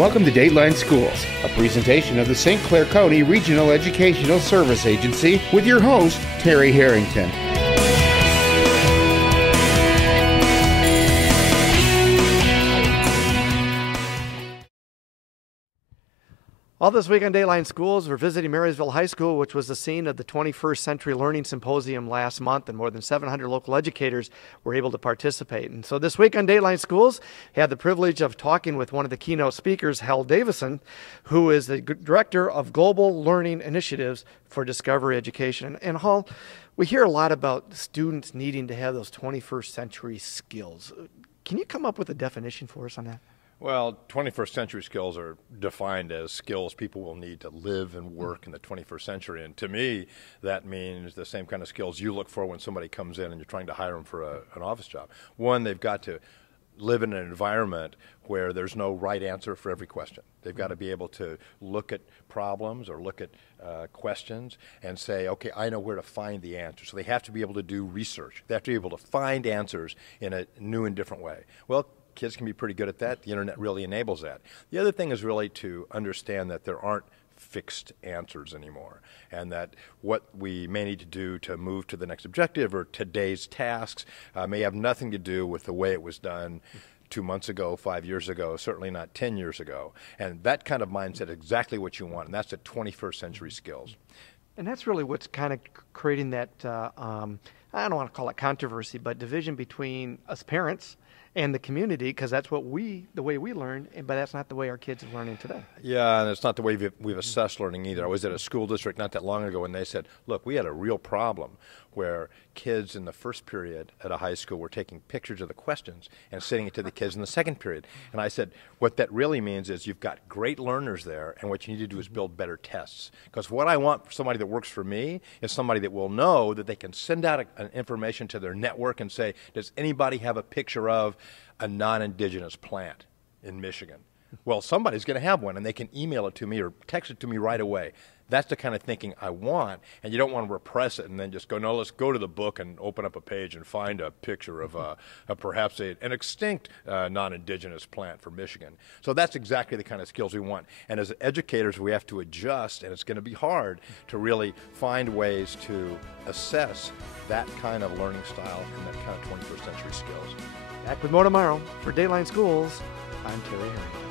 Welcome to Dateline Schools, a presentation of the St. Clair County Regional Educational Service Agency with your host, Terry Harrington. All this week on Dateline Schools, we're visiting Marysville High School, which was the scene of the 21st Century Learning Symposium last month, and more than 700 local educators were able to participate. And so this week on Dateline Schools, I had the privilege of talking with one of the keynote speakers, Hal Davidson, who is the Director of Global Learning Initiatives for Discovery Education. And Hal, we hear a lot about students needing to have those 21st century skills. Can you come up with a definition for us on that? Well, 21st century skills are defined as skills people will need to live and work in the 21st century. And to me, that means the same kind of skills you look for when somebody comes in and you're trying to hire them for an office job. One, they've got to live in an environment where there's no right answer for every question. They've got to be able to look at problems or look at questions and say, okay, I know where to find the answer. So they have to be able to do research. They have to be able to find answers in a new and different way. Well, kids can be pretty good at that. The internet really enables that. The other thing is really to understand that there aren't fixed answers anymore, and that what we may need to do to move to the next objective or today's tasks may have nothing to do with the way it was done 2 months ago, 5 years ago, certainly not 10 years ago. And that kind of mindset is exactly what you want, and that's the 21st century skills. And that's really what's kind of creating that, I don't want to call it controversy, but division between us parents and the community, because that's the way we learn, but that's not the way our kids are learning today. Yeah, and it's not the way we've assessed learning either. I was at a school district not that long ago, and they said, look, we had a real problem where kids in the first period at a high school were taking pictures of the questions and sending it to the kids in the second period. And I said, what that really means is you've got great learners there, and what you need to do is build better tests. Because what I want for somebody that works for me is somebody that will know that they can send out an information to their network and say, does anybody have a picture of a non-indigenous plant in Michigan? Well, somebody's going to have one, and they can email it to me or text it to me right away. That's the kind of thinking I want, and you don't want to repress it and then just go, no, let's go to the book and open up a page and find a picture of perhaps an extinct non-indigenous plant from Michigan. So that's exactly the kind of skills we want. And as educators, we have to adjust, and it's going to be hard to really find ways to assess that kind of learning style and that kind of 21st century skills. Back with more tomorrow. For Dateline Schools, I'm Terry Harrington.